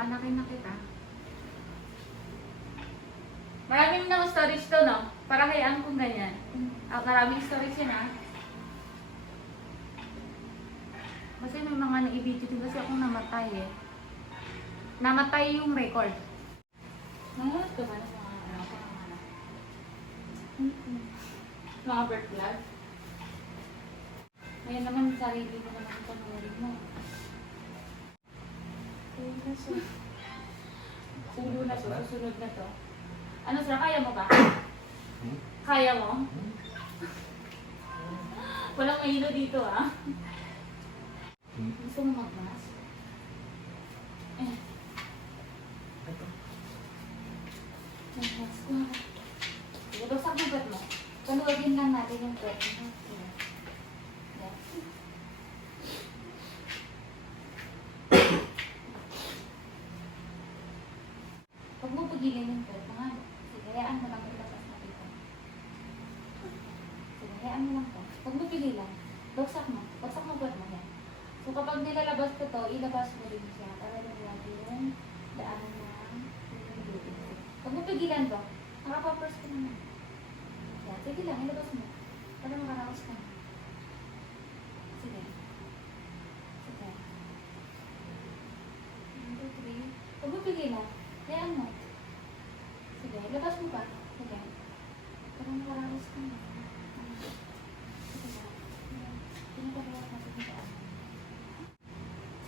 paanakin na kita. Maraming na storage to, no? Para hayaan kong ganyan. Maraming storage yun, ha? Kasi may mga na-i-video din kasi akong namatay, eh. Namatay yung record. Ito ba na mga bird vlog? Ngayon naman, sarili mo naman ang panulit mo. Ulo na to, susunod na to. Ano sir, kaya mo ba? Kaya mo? Walang mahilo dito ah. Gusto mo mag-mask? Mag-mask ko. Sige, bagsak mo ba't mo? Panuwagin lang natin yung pwede mo. Huwag mo pagilin yung pwede nga. Sige, hayaan mo lang ilabas na dito. Sige, hayaan mo lang to. Huwag mo pigilan. Bagsak mo. Bagsak mo pwede mo yan. So kapag nilalabas ko to, ilabas mo rin siya para lumilagi yung daanan ng bibig. Huwag mo pigilan to. Nakapapers ko naman. Yan, sige lang, ilabas mo. Para makaraos ka. Sige. Sige. 1, 2, 3. Huwag mo pigilan. Hayaan mo. Sige, ilabas mo ba? Sige. Para makaraos ka na. Sige ba? Pinapagawa natin yung daan.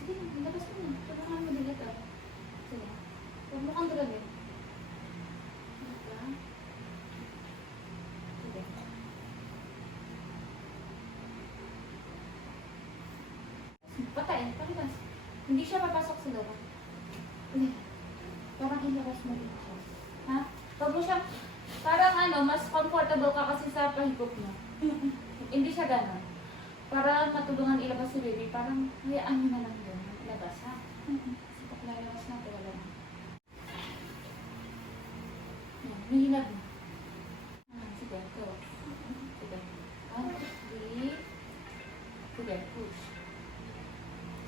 Sige lang, ilabas mo na. Tulungan mo din ito. Sige. Huwag mo kang tulagin. Sige. Patayin, palibas. Hindi siya papasok sa loob. Sige. Parang ilabas mo din siya. Ha? Huwag mo siya, parang ano, mas comfortable ka kasi sa pahigop mo. Hindi siya gano'n. Para matulungan ilabas si baby, parang hayaan mo na lang doon. Ilabas, ha? Kasi pag lalabas na, wala na. Yan, hihinag mo. Sige, go. Sige. 1, 2, 3. Sige, push.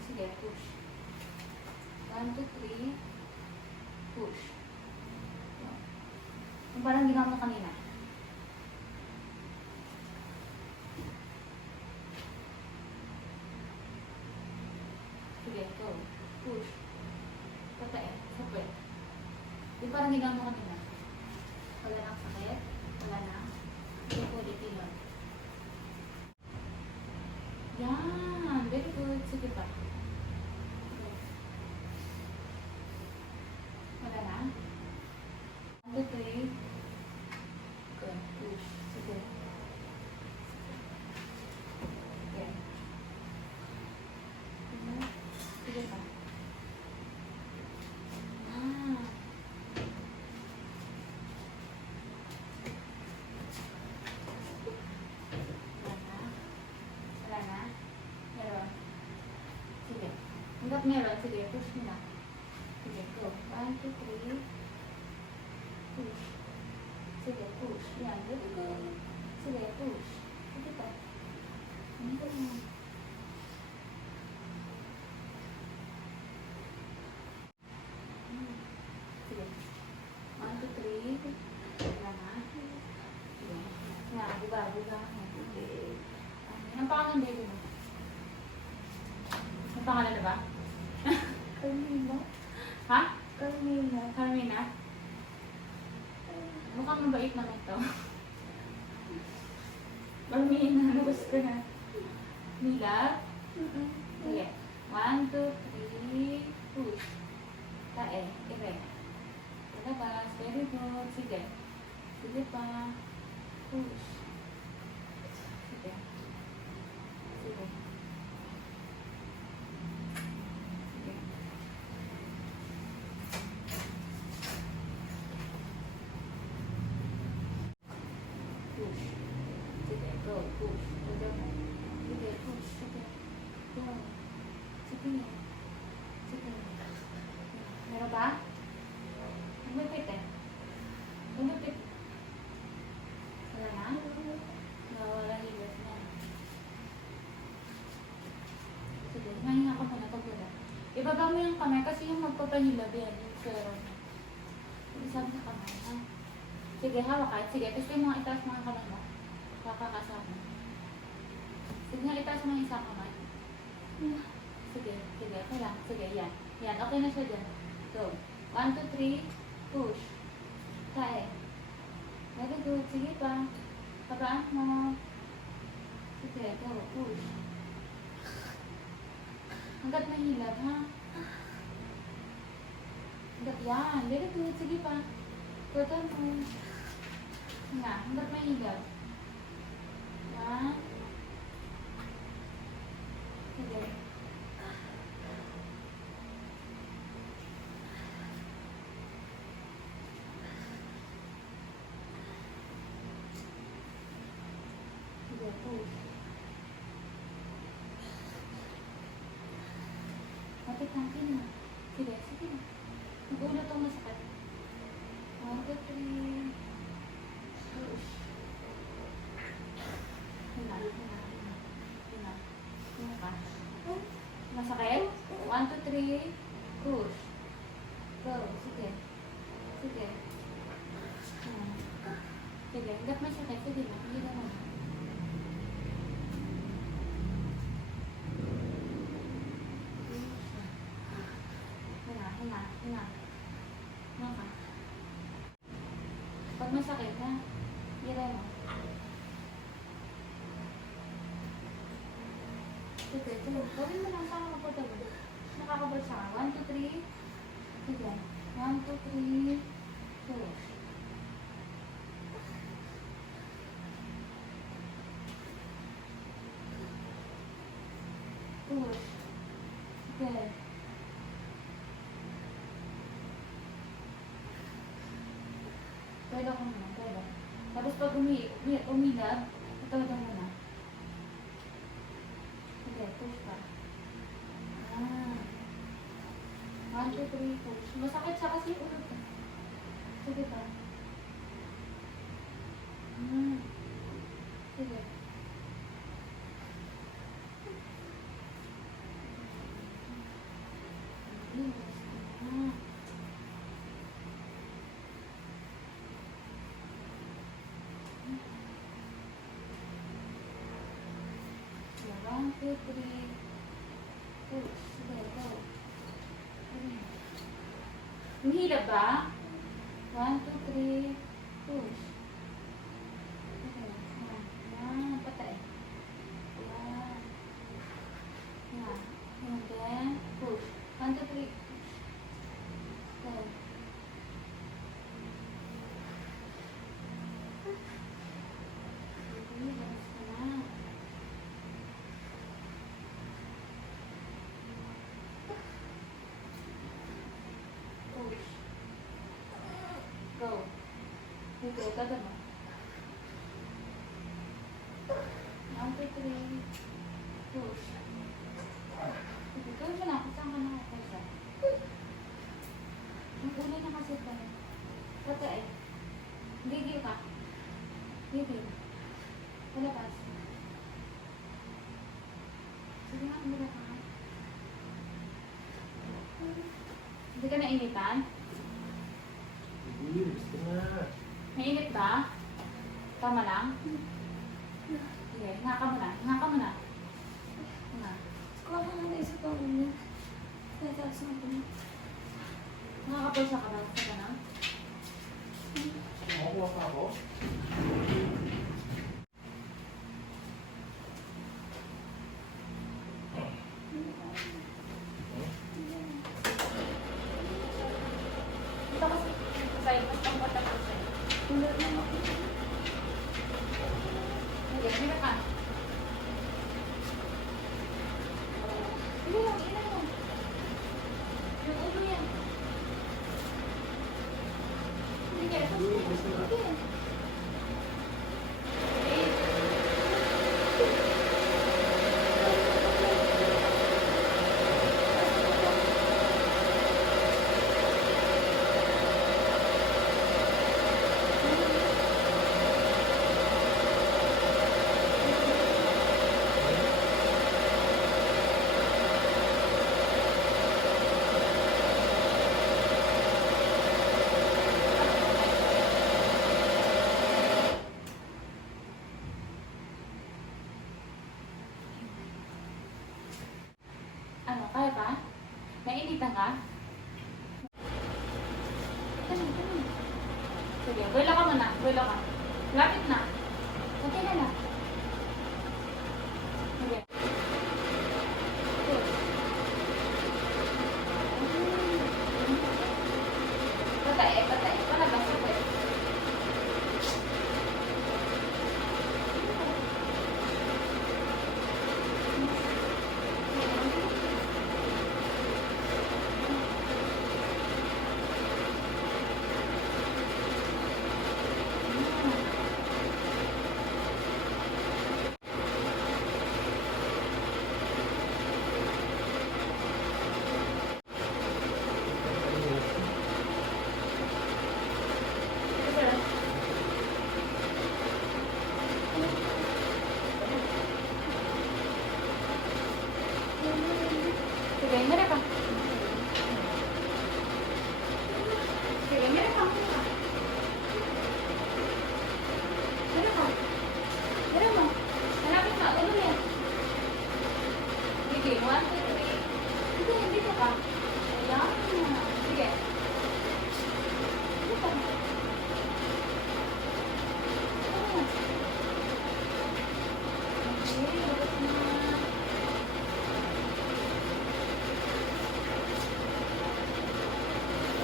Sige, push. 1, 2, 3. Push. Yung parang ginawa mo kanina. Sige, go. Push. Patayin. Sapit. Yung parang ginawa mo kanina. Wala nang sakit. Wala na. Ulit yun. Yan. Very good. Sige pa. Wala na. 1, 2, 3. Good. Push. Sige. Okay. Sige pa. Wala na. Meron. Sige. Hanggat meron, sige. Push mo na. Sige, go. 1, 2, 3. Push. Sige, push. Yan, very good. Sige, push. Sige pa. Hanggang mo. Sige. 1, 2, 3. Wala na. Sige. Yan, buga. Anong pangalan ng baby mo? Anong pangalan na ba? Carmina. Ha? Carmina. Carmina? Mukhang mabait naman ito. Carmina, nabas ka na. Mila? Sige. 1, 2, 3. Push. Tae. Ire. Palabas. Very good. Sige. Sige pa. Push. Sige. Sige. Sige. Push. Sige, go. Push. Sige, push. Sige. Go. Sige. Sige. Meron ba? Umipit eh. Umipit. Wala na? Nawala hilos na. Sige, mahinga ka muna pag wala. Ibaba mo yung kamay kasi yung magpapahilab yan. Yung pero. Isang sa kamay, ha? Sige, hawak ka. Sige, gusto mo nga itaas mga kamay mo. Kakakasama. Sige nga, itaas mo yung isang kamay. Sige, sige, okay lang. Sige, yan. Yan, okay na siya dyan. Go. 1, 2, 3, push. Tae. Very good. Sige pa. Kabaan mo. Sige, go, push. Hanggat mahilap, ha? Hanggat yan. Very good. Sige pa. Tutan mo. Nga, hanggat mahilap. Yan. Sige. Sige, push. Matik lang, sige na. Sige, sige na. Mag-ulo itong masakit. 1, 2, 3. Push. Hina, hina, hina. Hina. Hina ka. Masakit? 1, 2, 3. Push. Go. Sige. Sige. Sige. Hanggat masakit. Sige na. Hindi na mo. Hina, hina, hina. Hina ka. Pag masakit, ha? Hira mo. Sige, sige. Gawin mo lang para mag-portable. Nakakabalsa ka. 1, 2, 3. Sige. 1, 2, 3. Push. Push. Good. Pwede ako muna. Pwede. Tapos pag umilab, ito mo na. Sige, push pa. 1, 2, 3, push. Masakit siya kasi ulo ka. Sige pa. Sige. One, two, three. Push. Sige, go. Humilap ba? 1, 2, 3. Push. Sige. Yan. Patay. Yan. Yan. And then, push. 1, 2, 3. Go. Relax ka na. Push. Go. Sige, gada mo. 1, 2, 3. Push. Sige, gawin mo na. Saan ka nakakasa? Ang ulo na kasi ba? Patay. Gigil ka. Gigil. Palabas. Sige nga, umula ka. Hindi ka nainitan? Hindi, gusto na. Mainit ba? Tama lang? Sige, nga ka muna. Nga ka muna. Nga. Kuha ka nga na isa pa ulo. Tataas na ako. Nakakapulsa ka ba sa ganun? Makuha pa ako? Ito kasi sa'yo, mas comfortable sa'yo. Ulo na ako. Sige, mira ka. Sige lang, ilan mo. Yung ulo yan. Sige, ito. Sige. Sige, buelo ka muna. Buelo ka. Lapit na. Okay na lang. Sige. Push. Patay. Palabas ka pwede. Sige, meron ka. Sige, meron ka. Meron ka. Meron mo. Hanapin mo. Ulo yan. Sige, 1, 2, 3. Dito ka. Ayan. Sige. Dito ka. Ayan. Okay, labas na.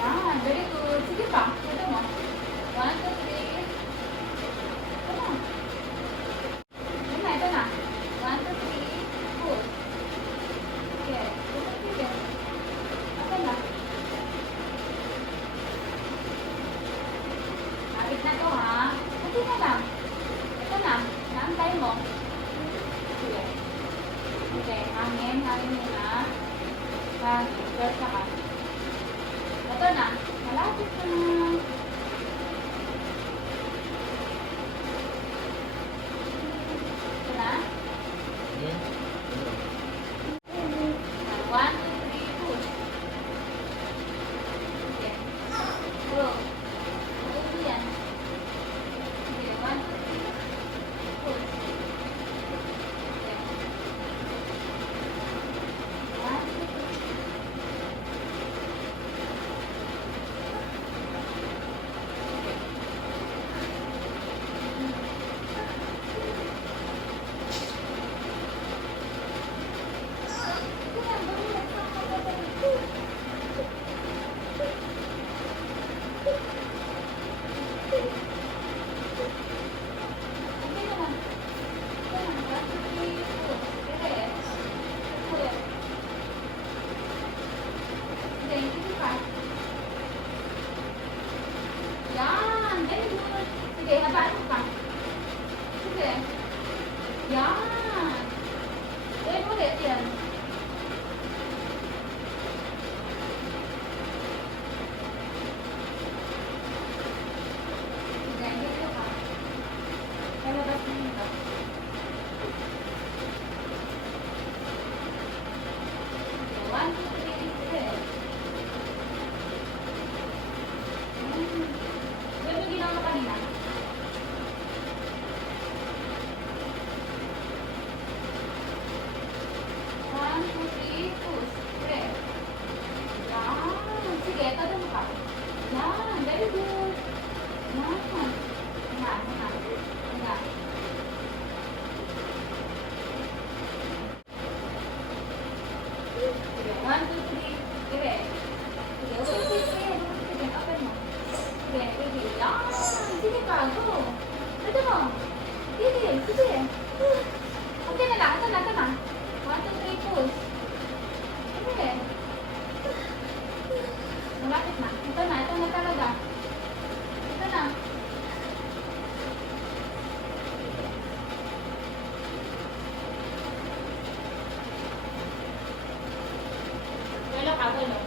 Yan, very good. Sige pa, ito mo. 1, 2, 3. Ito na. Ito na. 1, 2, 3. Push. Sige. Sige. Ito na. Kapit na to ha. Ito na lang. Ito na. Naantay mo. Sige. Okay, hangin muna. Hangin. Pwersa ka. Ito na. Malapit na. Ito na. 1, 2, 3, push. Okay. Go. Go yan. Okay, 1, 2, 3, push. Okay. 1, 2, 3. Yan, very good. Sige, habaan mo pa. Sige. Yan. Gawin ulit yan. Sige, dito ka. Palabas mo nito. Sige, 1, 2, 3, sige. Gawin mo ginawa mo kanina. One, two, three, push. Press. Yan. Sige, todo mo ka. Yan, very good. Yan. Yan. Yan. Sige, 1, 2, 3. Sige. Sige, sige. Sige, open mo. Sige, sige. Yan. Sige pa, go. Ito mo. Sige, sige. Okay na lang. Ito na, ito na. 1, 2, 3, push. Sige. Malapit na. Ito na talaga. Ito na. Buelo ka, buelo.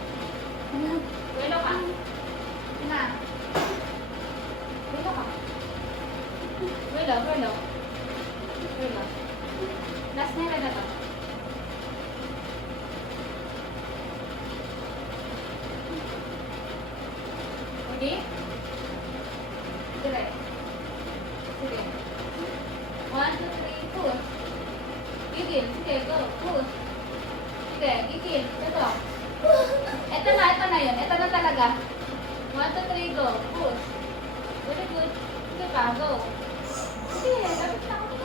Buelo ka. Ito na. Buelo ka. Buelo, buelo. Buelo. Last na yung na to. Ready? Sige. Sige. 1, 2, 3, push. Gigil. Sige, go. Push. Sige, gigil. Ito. Ito na yun. Ito na talaga. 1, 2, 3, go. Push. Very good. Sige pa, go. Sige, lapit na ako.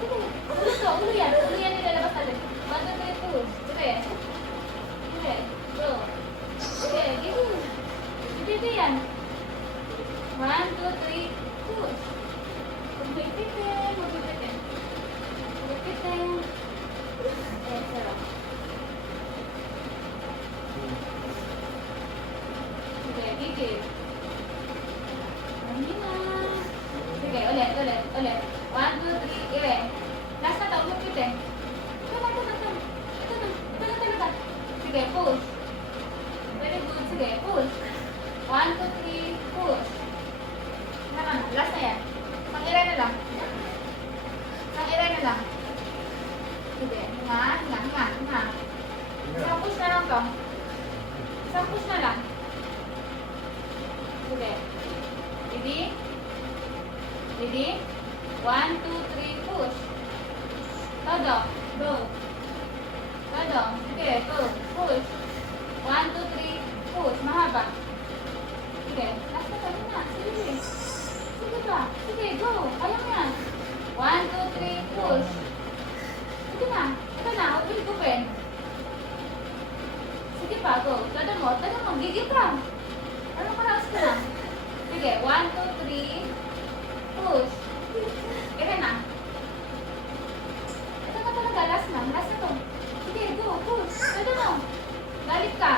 Sige. Ulo to, ulo yan. Ulo yan nilalabas natin. 1, 2, 3, push. Sige. Sige, go. Sige, give. Sige yan. 1, 2, 3, push. Magpipitin, magpipitin. Magpipitin. Eh, sarap. Sige, gigil. Hindi na. Sige, ulit. 1, 2, 3, ire. Last na to, magpipitin. Ito na. Ito na talaga. Sige, push. Very good. Sige, push. 1, 2, 3, push. Last na yan. Pang-iray na lang. Sige, hinga. Isang push na lang to. Isang push na lang. Sige. Ready? 1, 2, 3, push. Todo. Go. Todo. Sige, go. Push. 1, 2, 3, push. Mahaba. Sige. Last na to. Hinga. Sige pa. Sige, go. Kaya mo yan. 1, 2, 3, push. Sige na. Ito na. Huwag open. Sige pa, go. Tada mo. Gigil ka. Ano ka na? Sige, 1, 2, 3, push. Kaya na. Ito na talaga. Last na to. Sige, go. Push. Tada mo. Galit ka.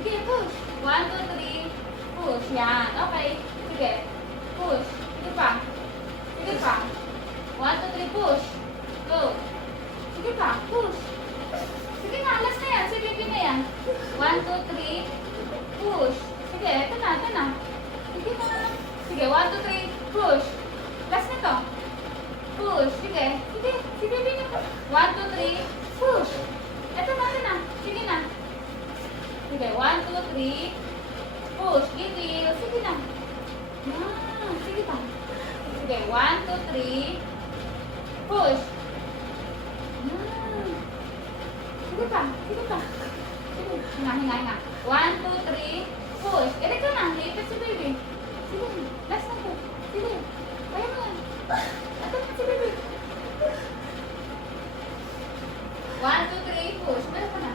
Sige, push. 1, 2, 3, push. Yan. Okay. Sige. Push. Sige pa. 1, 2, 3, push. Go. Sige pa. Push. Sige na. Last na yan. Sige na yan. 1, 2, 3, push. Sige. Ito na. Sige na. Sige. 1, 2, 3, push. Last na to. Push. Sige. 1, 2, 3, push. Ito na. Sige na. Sige. 1, 2, 3, push. Gigil. Sige na. Sige pa. Sige, 1, 2, 3, push. Sige pa. Sige, hinga. 1, 2, 3, push. Ere ka na, lipat si baby. Sige, last na to. Sige, kaya mo yan. Ito na si baby. 1, 2, 3, push. Meron ka na.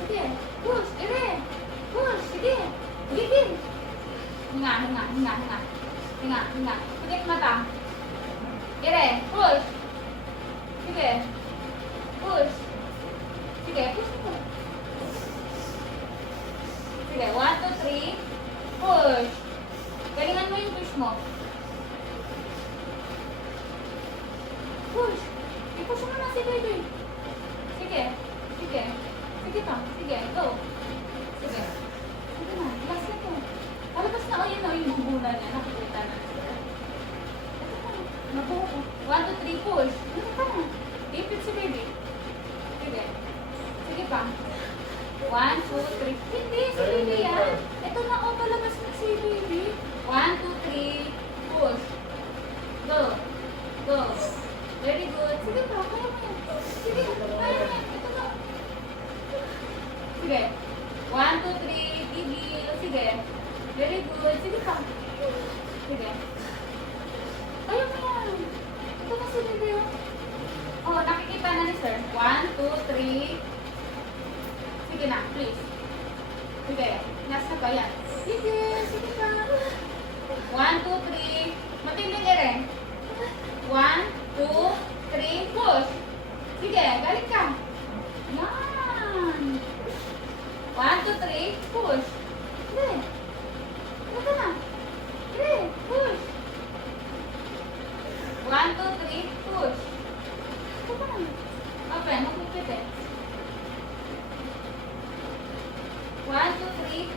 Sige, push. Ere. Push. Sige. Gigil. Hinga. Pagit mata. Ire, push. Sige. Push. Sige, push mo. Sige, 1, 2, 3, push. Galingan mo yung push mo. Push. I-push mo na si baby. Sige pa. Sige, go. Sige na, last na to. Palabas na, yung bubula niya. Nakikita na. Nabuho ko. 1, 2, 3, push. Ano ka na? Ipit si baby. Sige pa. 1, 2, 3. Hindi, si baby yan. Ito na, palabas na si baby. 1, 2, 3, push. Go. Very good. Sige pa, kaya mo yan. Sige, kaya mo yan. Ito na. Sige. 1, 2, 3, gigil. Sige. Very good. Sige pa. Sige. Kaya mo yan. Ito na si baby. Oh, nakikita na ni sir. 1, 2, 3. Sige na, please. Sige. Nasa ka yan. Sige pa. 1, 2, 3. Matinding ere. 1, 2, 3, push. Sige, galit ka. Yan. 1, 2, 3, push. Sige. Ito na. Sige, push. 1, 2, 3, push. Ito na. Open, magpipit eh. 1, 2, 3.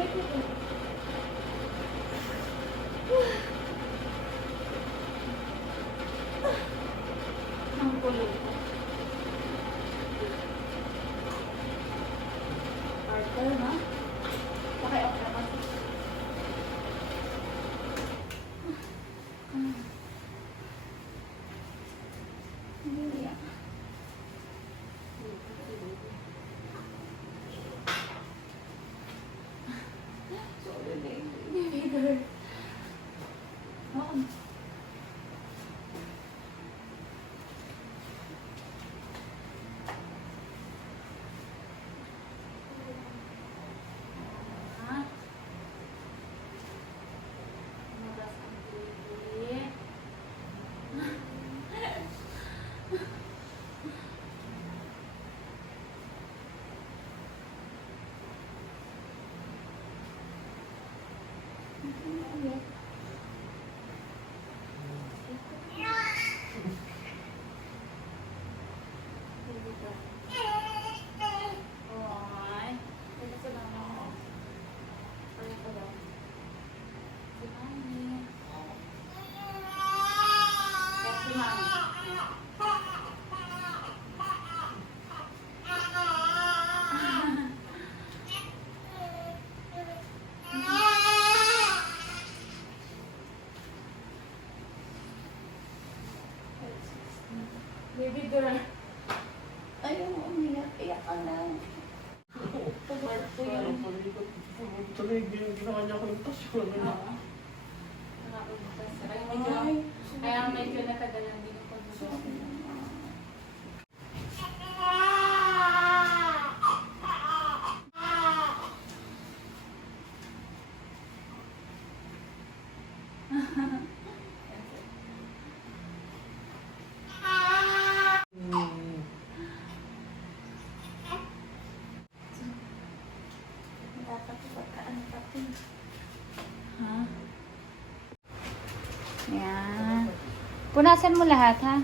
Magpipit. Ang kulo. Parker, no? Okay. Hindi. Ay. Dito sa mama. Sorry ko daw. Si Mami. Yes, si Mami. Baby girl. Ayaw mo umiyak. Iyak ka lang. Pagwal po Parang yun. palikot. Tuloy, ginakanya ko yung tasyon. Oo. Nakapagtas. Kaya medyo natagalan din ako. Sorry naman. Dapat ano pati. Ha? Yan. Punasan mo lahat, ha?